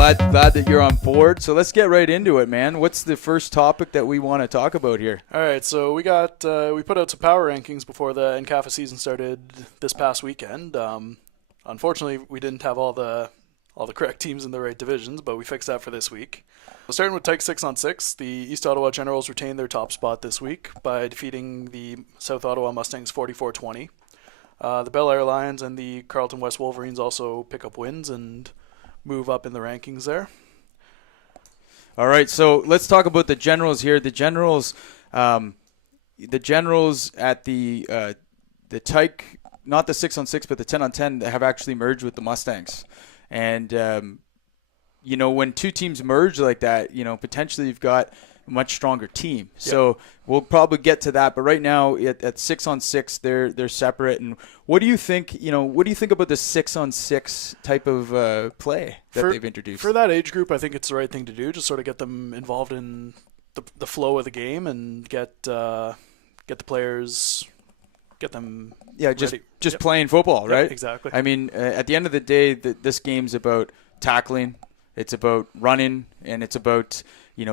Glad that you're on board. So let's get right into it, man. What's the first topic that we want to talk about here? All right, so we put out some power rankings before the NCAFA season started this past weekend. Unfortunately, we didn't have all the correct teams in the right divisions, but we fixed that for this week. So starting with Tyke 6-on-6, the East Ottawa Generals retained their top spot this week by defeating the South Ottawa Mustangs 44-20. The Bel Air Lions and the Carleton West Wolverines also pick up wins and move up in the rankings there. All right, so let's talk about the Generals here. The Generals at the Tyke, not the 6-on-6, but the 10-on-10, have actually merged with the Mustangs. And, when two teams merge like that, potentially you've got a much stronger team. Yep. So we'll probably get to that. But right now at 6-on-6, they're separate. And what do you think, about the 6-on-6 type of play that they've introduced? For that age group, I think it's the right thing to do, just sort of get them involved in the flow of the game and get the players, get them just yep. playing football, right? Yep, exactly. I mean, at the end of the day, this game's about tackling, it's about running, and it's about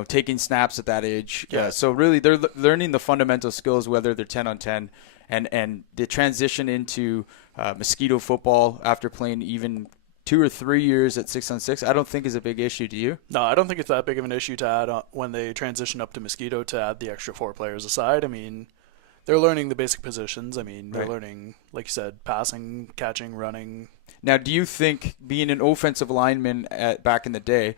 taking snaps at that age. Yeah. So really, they're learning the fundamental skills, whether they're 10-on-10, and the transition into mosquito football after playing even 2 or 3 years at 6-on-6, I don't think is a big issue. Do you? No, I don't think it's that big of an issue to add when they transition up to mosquito to add the extra 4 players aside. I mean, they're learning the basic positions. I mean, they're learning, like you said, passing, catching, running. Now, do you think, being an offensive lineman back in the day,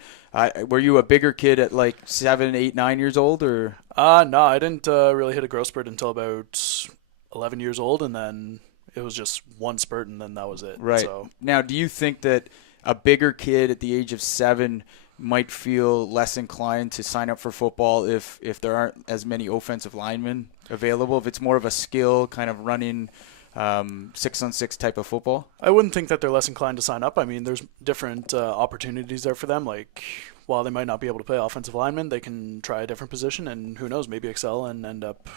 were you a bigger kid at like 7, 8, 9 years old, or? No, I didn't really hit a growth spurt until about 11 years old, and then it was just one spurt, and then that was it. Right. So. Now, do you think that a bigger kid at the age of 7 might feel less inclined to sign up for football if there aren't as many offensive linemen available, if it's more of a skill kind of running 6-on-6 type of football? I wouldn't think that they're less inclined to sign up. I mean, there's different opportunities there for them. Like, while they might not be able to play offensive lineman, they can try a different position, and who knows, maybe excel and end up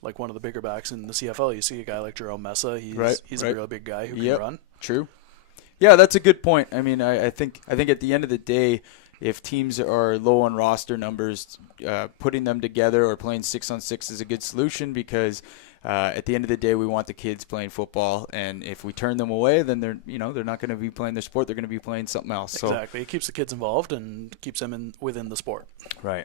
like one of the bigger backs in the CFL. You see a guy like Jerome Mesa. He's a real big guy who can run. True. Yeah, that's a good point. I mean, I think at the end of the day, if teams are low on roster numbers, putting them together or playing 6-on-6 is a good solution, because at the end of the day, we want the kids playing football, and if we turn them away, then they're not going to be playing their sport. They're going to be playing something else. Exactly. It keeps the kids involved and keeps them within the sport. Right.